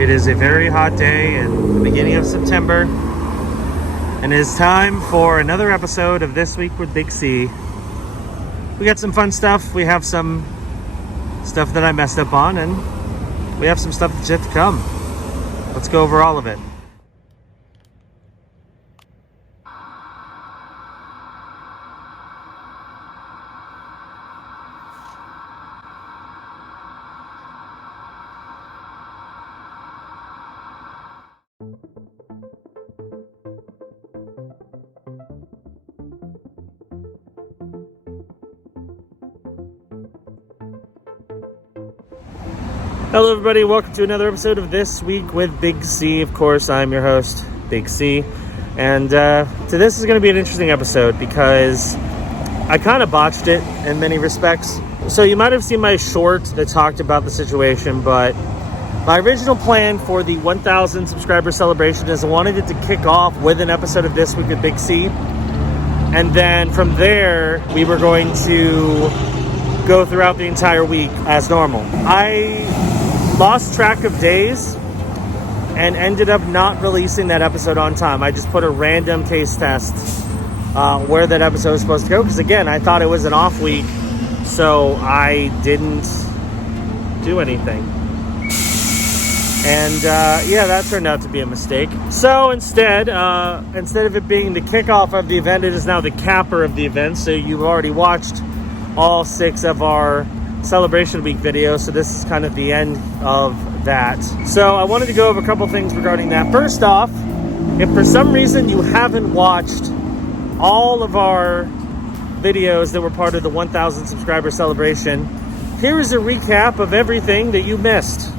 It is a very hot day in the beginning of September, and it is time for another episode of This Week with BigC. We got some fun stuff. We have some stuff that I messed up on, and we have some stuff that's yet to come. Let's go over all of it. Hello everybody, welcome to another episode of This Week with BigC. Of course, I'm your host, BigC. And this is going to be an interesting episode because I kind of botched it in many respects. So you might have seen my short that talked about the situation, but my original plan for the 1,000 subscriber celebration is I wanted it to kick off with an episode of This Week with BigC. And then from there, we were going to go throughout the entire week as normal. I lost track of days and ended up not releasing that episode on time. I just put a random case test where that episode was supposed to go, because again, I thought it was an off week, so I didn't do anything. And yeah, that turned out to be a mistake. So instead of it being the kickoff of the event, it is now the capper of the event. So you've already watched all 6 of our celebration week videos, so this is kind of the end of that. So I wanted to go over a couple things regarding that. First off, if for some reason you haven't watched all of our videos that were part of the 1,000 subscriber celebration, here is a recap of everything that you missed.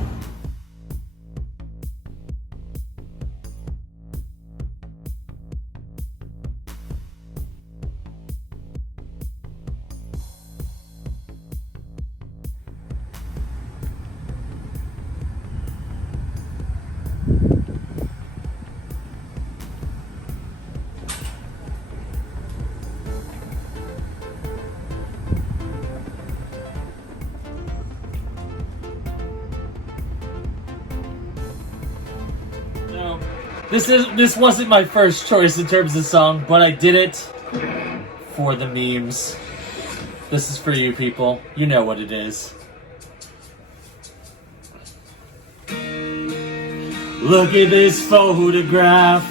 This wasn't my first choice in terms of song, but I did it for the memes. This is for you people. You know what it is. Look at this photograph.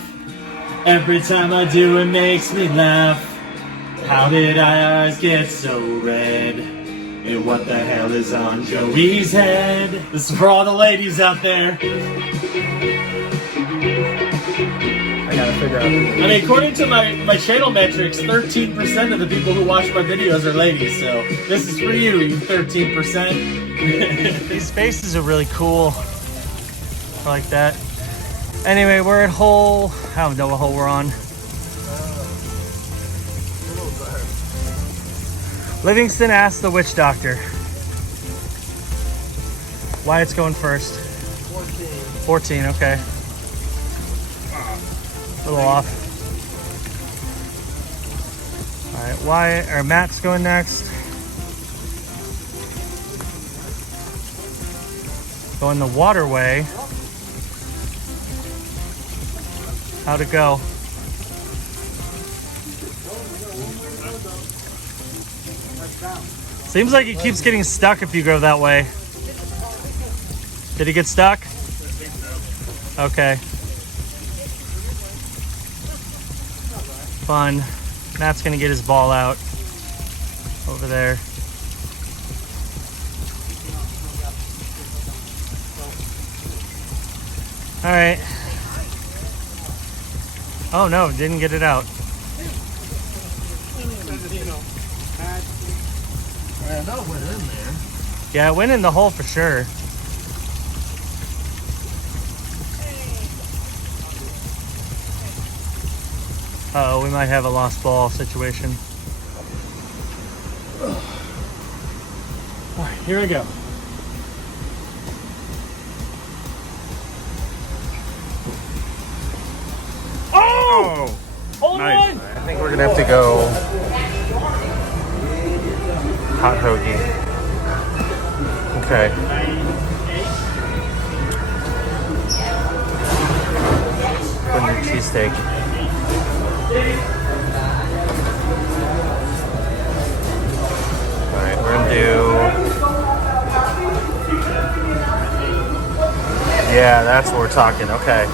Every time I do it makes me laugh. How did our eyes get so red? And what the hell is on Joey's head? This is for all the ladies out there. I gotta figure out. I mean, according to my channel metrics, 13% of the people who watch my videos are ladies, so this is for you, you 13%. These faces are really cool. I like that. Anyway, we're at hole... I don't know what hole we're on. Livingston asked the witch doctor. Why it's going first? 14, okay. A little off. Alright, Matt's going next. Going the waterway. How'd it go? Seems like it keeps getting stuck if you go that way. Did he get stuck? Okay. Fun. Matt's gonna get his ball out over there. All right. Oh no, didn't get it out. Yeah, that went in there. Yeah, it went in the hole for sure. Uh-oh, we might have a lost ball situation. All right, here I go. Oh! Nice. I think we're gonna have to go hot hoagie. Okay. mistake. Alright, we're gonna do... Yeah, that's what we're talking. Okay.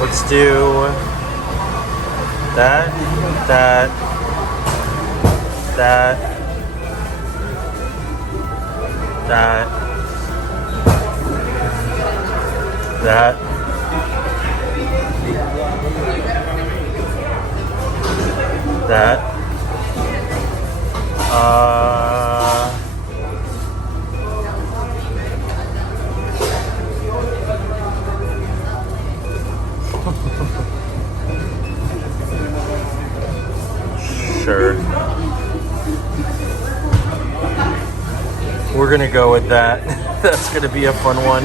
Let's do that, that, that, that, that, that, sure. We're gonna go with that. That's gonna be a fun one.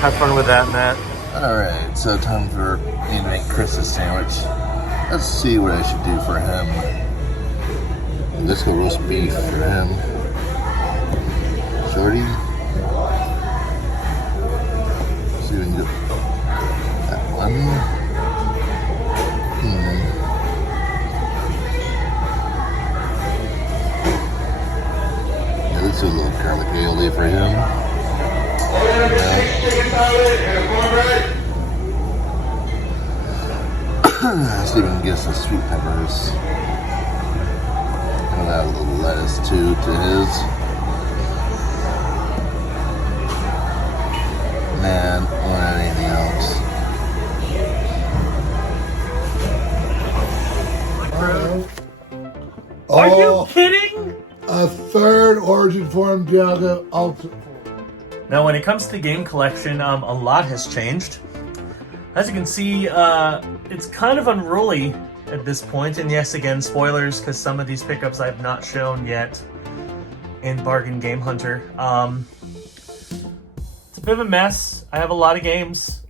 Have fun with that, Matt. Alright, so time for me to make Chris a sandwich. Let's see what I should do for him. This will roast beef for him. Shorty. Let's see if we can do that one. Yeah, this is a little garlic aioli for him. Let's see if we can get some sweet peppers. And add a little lettuce too to his. Man, I don't add anything else. Are you kidding? A third Origin Form Jagger Ultra. Now, when it comes to game collection, a lot has changed. As you can see, it's kind of unruly at this point. And yes, again, spoilers, because some of these pickups I have not shown yet in Bargain Game Hunter. It's a bit of a mess. I have a lot of games.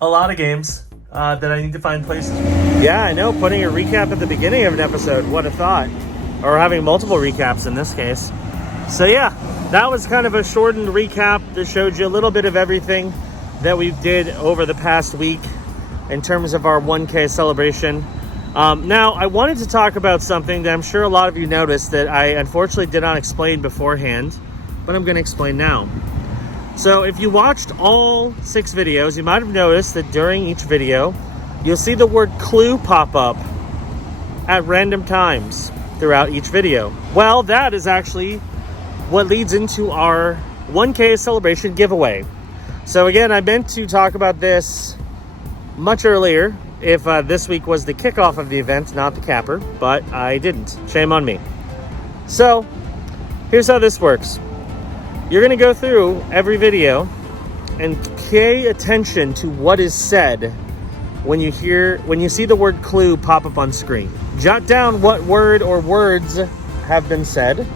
A lot of games that I need to find places. Yeah, I know. Putting a recap at the beginning of an episode. What a thought. Or having multiple recaps in this case. So yeah, that was kind of a shortened recap that showed you a little bit of everything that we did over the past week in terms of our 1K celebration. Now, I wanted to talk about something that I'm sure a lot of you noticed that I unfortunately did not explain beforehand, but I'm going to explain now. So if you watched all 6 videos, you might have noticed that during each video, you'll see the word clue pop up at random times throughout each video. Well, that is actually what leads into our 1K celebration giveaway. So again, I meant to talk about this much earlier if this week was the kickoff of the event, not the capper, but I didn't. Shame on me. So here's how this works. You're gonna go through every video and pay attention to what is said when you see the word clue pop up on screen. Jot down what word or words have been said.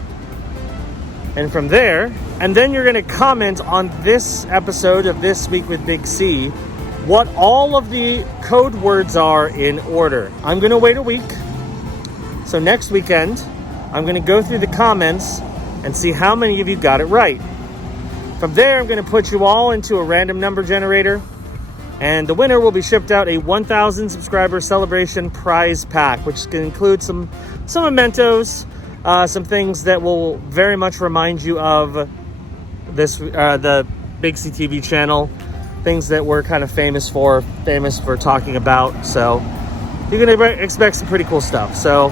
And from there, and then you're going to comment on this episode of This Week with Big C, what all of the code words are in order. I'm going to wait a week. So next weekend, I'm going to go through the comments and see how many of you got it right. From there, I'm going to put you all into a random number generator, and the winner will be shipped out a 1,000 subscriber celebration prize pack, which can include some mementos, some things that will very much remind you of this, the BigCTV channel, things that we're kind of famous for talking about. So you're going to expect some pretty cool stuff. So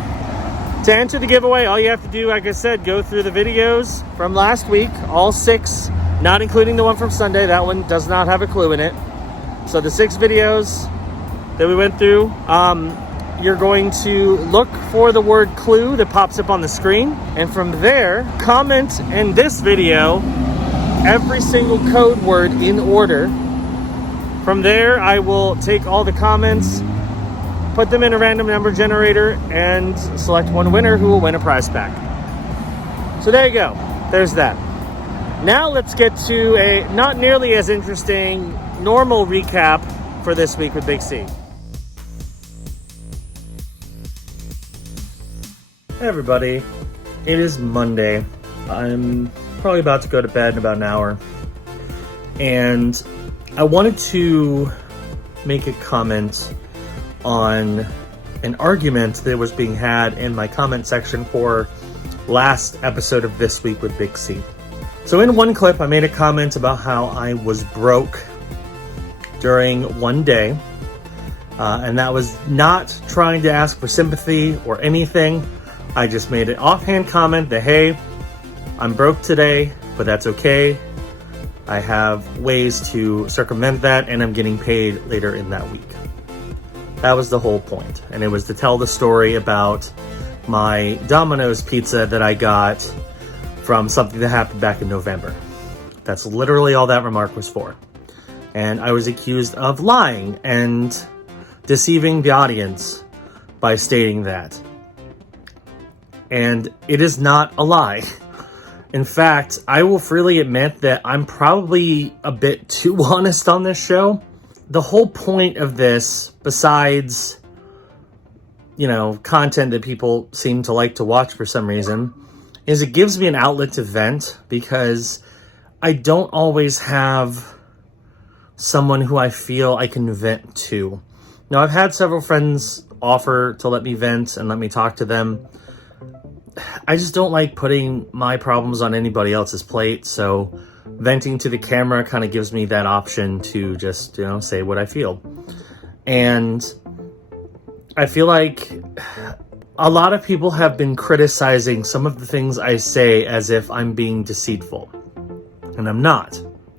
to enter the giveaway, all you have to do, like I said, go through the videos from last week, all 6, not including the one from Sunday. That one does not have a clue in it. So the 6 videos that we went through, you're going to look for the word clue that pops up on the screen. And from there, comment in this video every single code word in order. From there, I will take all the comments, put them in a random number generator, and select one winner who will win a prize pack. So there you go. There's that. Now let's get to a not nearly as interesting normal recap for This Week with Big C. Hey everybody, it is Monday. I'm probably about to go to bed in about an hour. And I wanted to make a comment on an argument that was being had in my comment section for last episode of This Week with BigC. So in one clip, I made a comment about how I was broke during one day, and that was not trying to ask for sympathy or anything. I just made an offhand comment that, hey, I'm broke today, but that's okay. I have ways to circumvent that, and I'm getting paid later in that week. That was the whole point, and it was to tell the story about my Domino's pizza that I got from something that happened back in November. That's literally all that remark was for. And I was accused of lying and deceiving the audience by stating that. And it is not a lie. In fact, I will freely admit that I'm probably a bit too honest on this show. The whole point of this, besides, content that people seem to like to watch for some reason, is it gives me an outlet to vent, because I don't always have someone who I feel I can vent to. Now, I've had several friends offer to let me vent and let me talk to them. I just don't like putting my problems on anybody else's plate, so venting to the camera kind of gives me that option to just, say what I feel. And I feel like a lot of people have been criticizing some of the things I say as if I'm being deceitful. And I'm not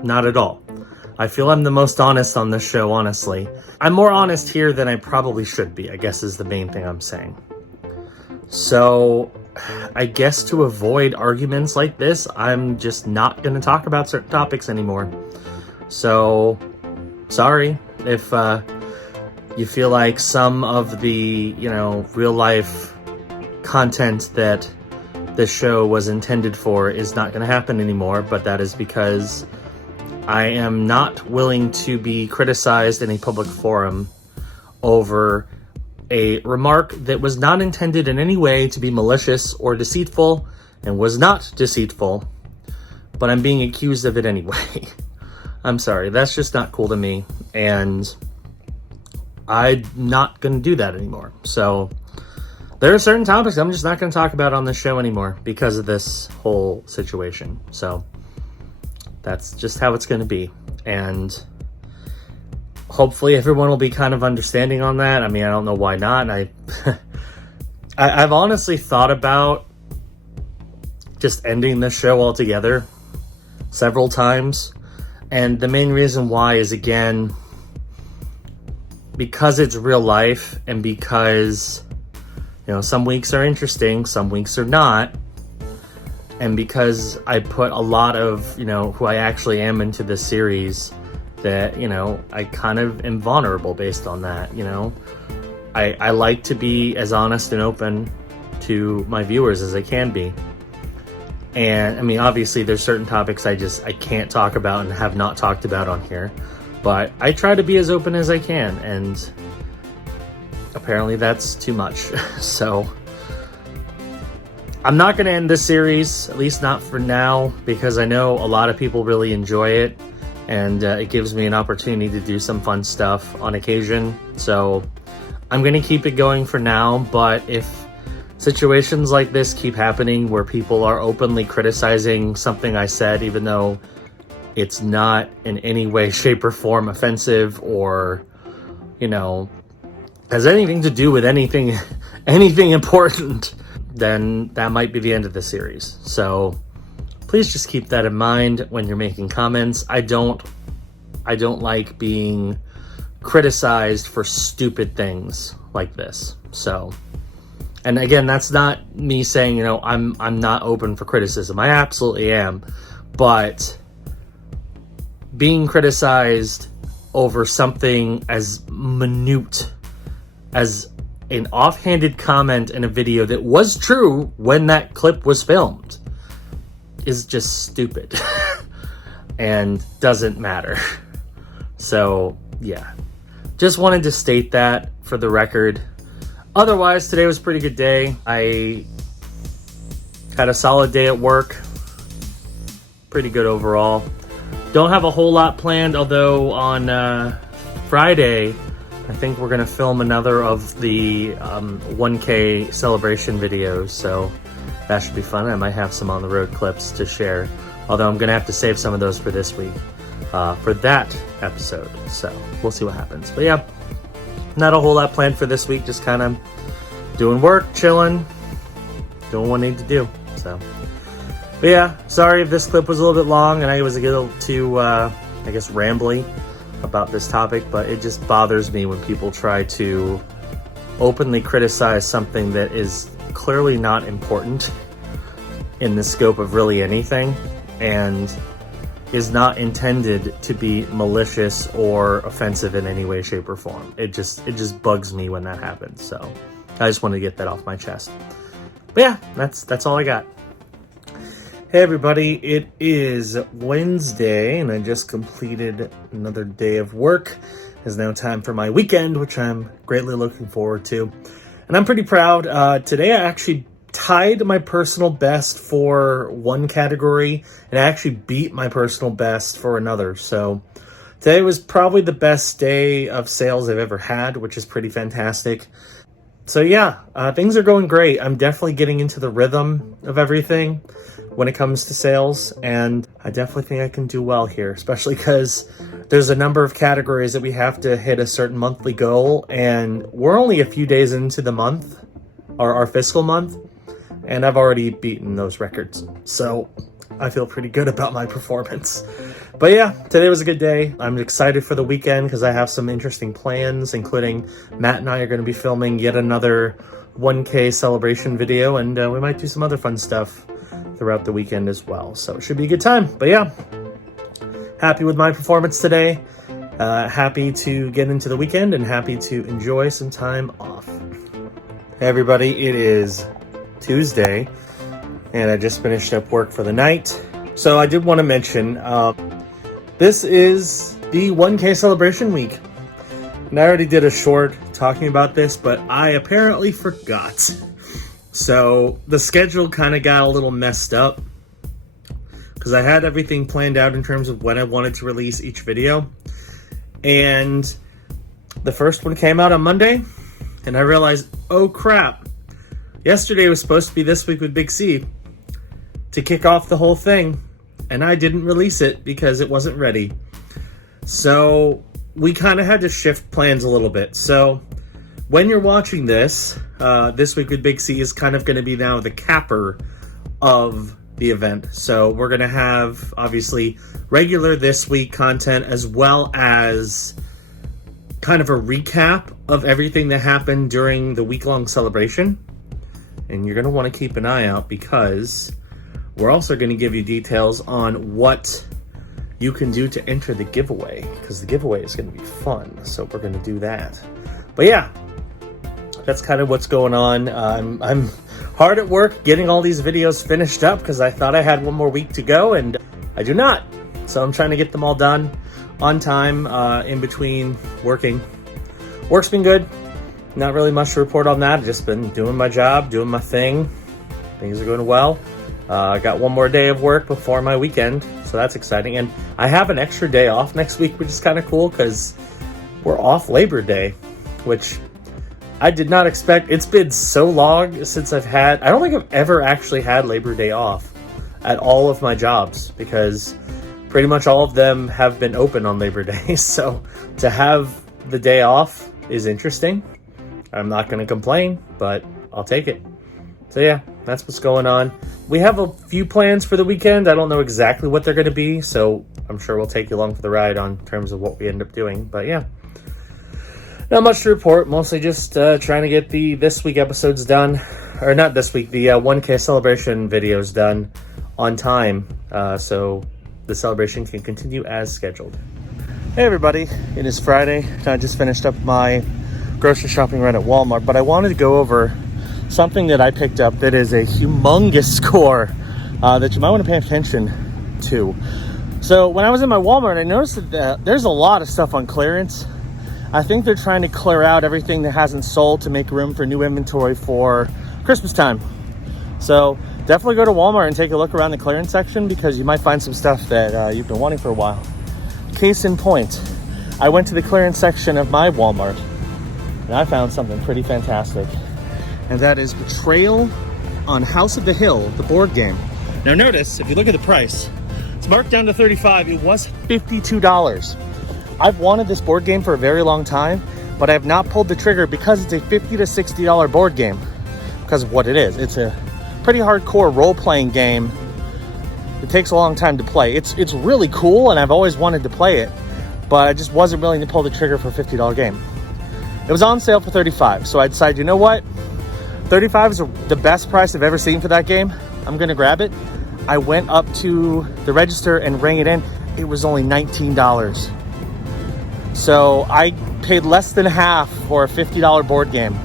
at all. I feel I'm the most honest on this show, honestly. I'm more honest here than I probably should be, I guess is the main thing I'm saying. So I guess to avoid arguments like this, I'm just not going to talk about certain topics anymore. So, sorry if you feel like some of the, real life content that this show was intended for is not going to happen anymore, but that is because I am not willing to be criticized in a public forum over a remark that was not intended in any way to be malicious or deceitful, and was not deceitful, but I'm being accused of it anyway. I'm sorry, that's just not cool to me, and I'm not going to do that anymore. So there are certain topics I'm just not going to talk about on this show anymore because of this whole situation. So that's just how it's going to be, and hopefully everyone will be kind of understanding on that. I mean, I don't know why not. I've honestly thought about just ending this show altogether several times. And the main reason why is, again, because it's real life, and because, some weeks are interesting, some weeks are not. And because I put a lot of, who I actually am into this series, that, I kind of am vulnerable based on that, I like to be as honest and open to my viewers as I can be. And I mean, obviously there's certain topics I can't talk about and have not talked about on here, but I try to be as open as I can, and apparently that's too much. So I'm not going to end this series, at least not for now, because I know a lot of people really enjoy it. And it gives me an opportunity to do some fun stuff on occasion. So I'm going to keep it going for now. But if situations like this keep happening where people are openly criticizing something I said, even though it's not in any way, shape, or form offensive, or, has anything to do with anything important, then that might be the end of the series. So please just keep that in mind when you're making comments. I don't like being criticized for stupid things like this. So, and again, that's not me saying, I'm not open for criticism. I absolutely am. But being criticized over something as minute as an offhanded comment in a video that was true when that clip was filmed is just stupid and doesn't matter. So yeah, just wanted to state that for the record. Otherwise, today was a pretty good day. I had a solid day at work. Pretty good overall. Don't have a whole lot planned, although on Friday, I think we're gonna film another of the 1K celebration videos, so that should be fun. I might have some on the road clips to share, although I'm gonna have to save some of those for this week, for that episode, so we'll see what happens. But yeah, not a whole lot planned for this week, just kind of doing work, chilling, doing what I need to do, so. But yeah, sorry if this clip was a little bit long and I was a little too, I guess, rambly about this topic, but it just bothers me when people try to openly criticize something that is clearly not important in the scope of really anything and is not intended to be malicious or offensive in any way, shape, or form. It just bugs me when that happens. So I just wanted to get that off my chest. But yeah, that's all I got. Hey everybody, it is Wednesday and I just completed another day of work. It's now time for my weekend, which I'm greatly looking forward to. And I'm pretty proud. Today I actually tied my personal best for one category and I actually beat my personal best for another. So today was probably the best day of sales I've ever had, which is pretty fantastic. So yeah, things are going great. I'm definitely getting into the rhythm of everything when it comes to sales, and I definitely think I can do well here, especially because there's a number of categories that we have to hit a certain monthly goal, and we're only a few days into the month, or our fiscal month, and I've already beaten those records. So I feel pretty good about my performance. But yeah, today was a good day. I'm excited for the weekend because I have some interesting plans, including Matt and I are going to be filming yet another 1K celebration video, and we might do some other fun stuff throughout the weekend as well. So it should be a good time. But yeah, happy with my performance today. Happy to get into the weekend and happy to enjoy some time off. Hey everybody, it is Tuesday and I just finished up work for the night. So I did want to mention, this is the 1K celebration week. And I already did a short talking about this, but I apparently forgot. So the schedule kind of got a little messed up because I had everything planned out in terms of when I wanted to release each video. And the first one came out on Monday and I realized, oh crap, yesterday was supposed to be This Week with BigC to kick off the whole thing. And I didn't release it because it wasn't ready. So we kind of had to shift plans a little bit. So when you're watching this, This Week with BigC is kind of going to be now the capper of the event. So we're going to have, obviously, regular This Week content as well as kind of a recap of everything that happened during the week-long celebration. And you're going to want to keep an eye out because we're also going to give you details on what you can do to enter the giveaway, because the giveaway is going to be fun. So we're going to do that. But yeah, that's kind of what's going on. I'm hard at work getting all these videos finished up because I thought I had one more week to go and I do not. So I'm trying to get them all done on time in between working. Work's been good. Not really much to report on that. I've just been doing my job, doing my thing. Things are going well. I got one more day of work before my weekend, so that's exciting. And I have an extra day off next week, which is kind of cool because we're off Labor Day, which I did not expect. It's been so long since I don't think I've ever actually had Labor Day off at all of my jobs because pretty much all of them have been open on Labor Day. So to have the day off is interesting. I'm not going to complain, but I'll take it. So yeah, that's what's going on. We have a few plans for the weekend. I don't know exactly what they're going to be, so I'm sure we'll take you along for the ride on terms of what we end up doing. But yeah, not much to report. Mostly just trying to get the This Week episodes done. Or not this week, the 1K celebration videos done on time. So the celebration can continue as scheduled. Hey everybody, it is Friday. I just finished up my grocery shopping run at Walmart, but I wanted to go over something that I picked up that is a humongous score that you might want to pay attention to. So when I was in my Walmart, I noticed that there's a lot of stuff on clearance. I think they're trying to clear out everything that hasn't sold to make room for new inventory for Christmas time. So definitely go to Walmart and take a look around the clearance section because you might find some stuff that you've been wanting for a while. Case in point, I went to the clearance section of my Walmart and I found something pretty fantastic. And that is Betrayal on House of the Hill, the board game. Now notice, if you look at the price, it's marked down to $35. It was $52. I've wanted this board game for a very long time, but I have not pulled the trigger because it's a $50 to $60 board game because of what it is. It's a pretty hardcore role-playing game. It takes a long time to play. It's really cool, and I've always wanted to play it, but I just wasn't willing to pull the trigger for a $50 game. It was on sale for $35, so I decided, you know what? $35 is the best price I've ever seen for that game. I'm gonna grab it. I went up to the register and rang it in. It was only $19. So I paid less than half for a $50 board game.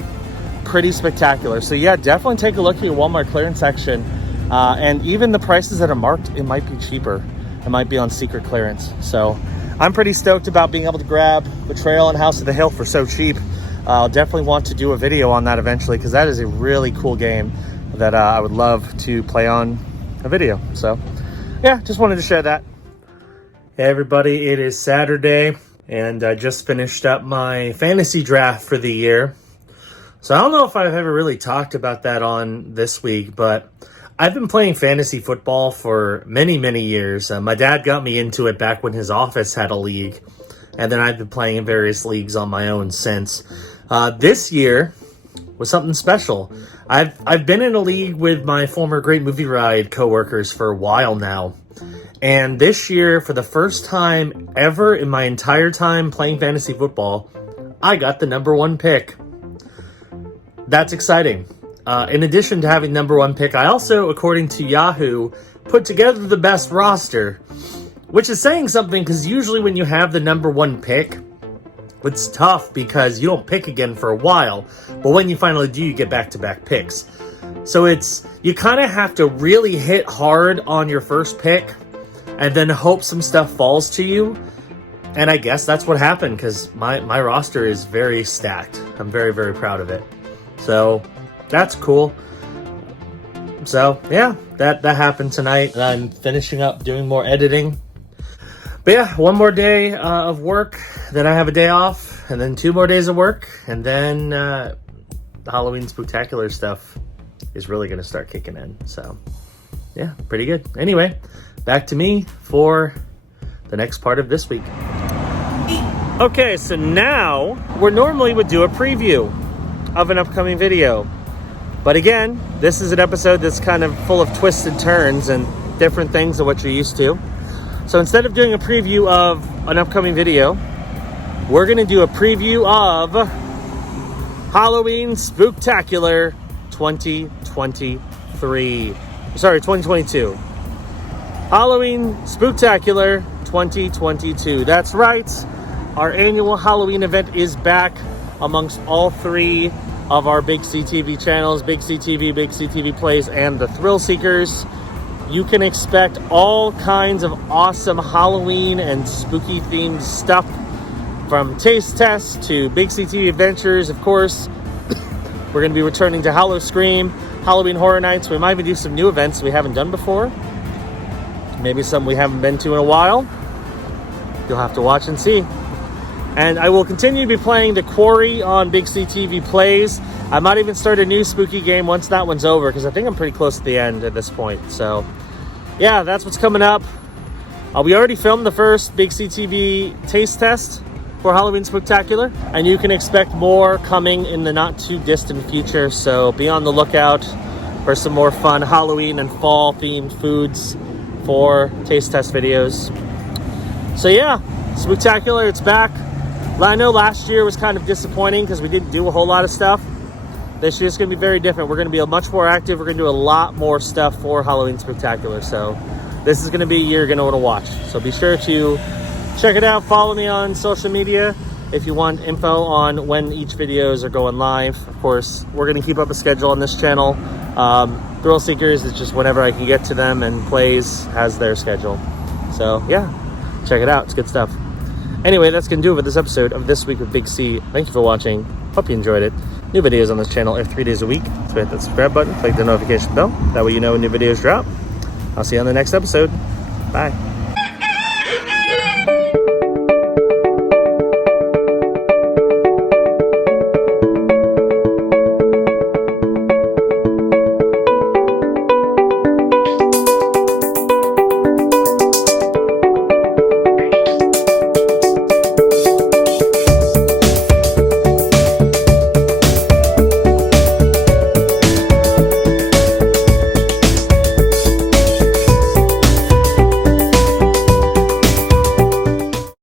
Pretty spectacular. So yeah, definitely take a look at your Walmart clearance section. And even the prices that are marked, it might be cheaper. It might be on secret clearance. So I'm pretty stoked about being able to grab Betrayal on House of the Hill for so cheap. I'll definitely want to do a video on that eventually because that is a really cool game that I would love to play on a video. So yeah, just wanted to share that. Hey everybody, it is Saturday and I just finished up my fantasy draft for the year. So I don't know if I've ever really talked about that on this week, but I've been playing fantasy football for many, many years. My dad got me into it back when his office had a league, and then I've been playing in various leagues on my own since. This year was something special. I've been in a league with my former Great Movie Ride coworkers for a while now, and this year, for the first time ever in my entire time playing fantasy football, I got the #1 pick. That's exciting. In addition to having #1 pick, I also, according to Yahoo, put together the best roster, which is saying something because usually when you have the #1 pick, it's tough because you don't pick again for a while, but when you finally do, you get back-to-back picks. So you kind of have to really hit hard on your first pick and then hope some stuff falls to you. And I guess that's what happened because my roster is very stacked. I'm very, very proud of it. So that's cool. So yeah, that happened tonight. I'm finishing up doing more editing. But yeah, one more day of work, then I have a day off, and then 2 more days of work, and then the Halloween Spooktacular stuff is really going to start kicking in. So yeah, pretty good. Anyway, back to me for the next part of this week. Okay, so now we normally would do a preview of an upcoming video. But again, this is an episode that's kind of full of twists and turns and different things than what you're used to. So instead of doing a preview of an upcoming video, we're going to do a preview of Halloween Spooktacular 2023. Sorry, 2022. Halloween Spooktacular 2022. That's right. Our annual Halloween event is back amongst all 3 of our BigCTV channels, BigCTV, BigCTV Plays, and the Thrill Seekers. You can expect all kinds of awesome Halloween and spooky themed stuff, from taste tests to BigCTV adventures. Of course, we're going to be returning to Hallow Scream, Halloween Horror Nights. We might even do some new events we haven't done before. Maybe some we haven't been to in a while. You'll have to watch and see. And I will continue to be playing The Quarry on BigCTV Plays. I might even start a new spooky game once that one's over, because I think I'm pretty close to the end at this point. So yeah, that's what's coming up. We already filmed the first BigCTV taste test for Halloween Spooktacular, and you can expect more coming in the not too distant future. So be on the lookout for some more fun Halloween and fall themed foods for taste test videos. So yeah, Spooktacular, it's back. I know last year was kind of disappointing because we didn't do a whole lot of stuff. This year's going to be very different. We're going to be much more active. We're going to do a lot more stuff for Halloween Spooktacular. So this is going to be a year you're going to want to watch. So be sure to check it out. Follow me on social media if you want info on when each videos are going live. Of course, we're going to keep up a schedule on this channel. Thrill Seekers is just whenever I can get to them, and Plays has their schedule. So yeah, check it out. It's good stuff. Anyway, that's going to do it for this episode of This Week with Big C. Thank you for watching. Hope you enjoyed it. New videos on this channel every 3 days a week. So hit that subscribe button, click the notification bell. That way you know when new videos drop. I'll see you on the next episode. Bye.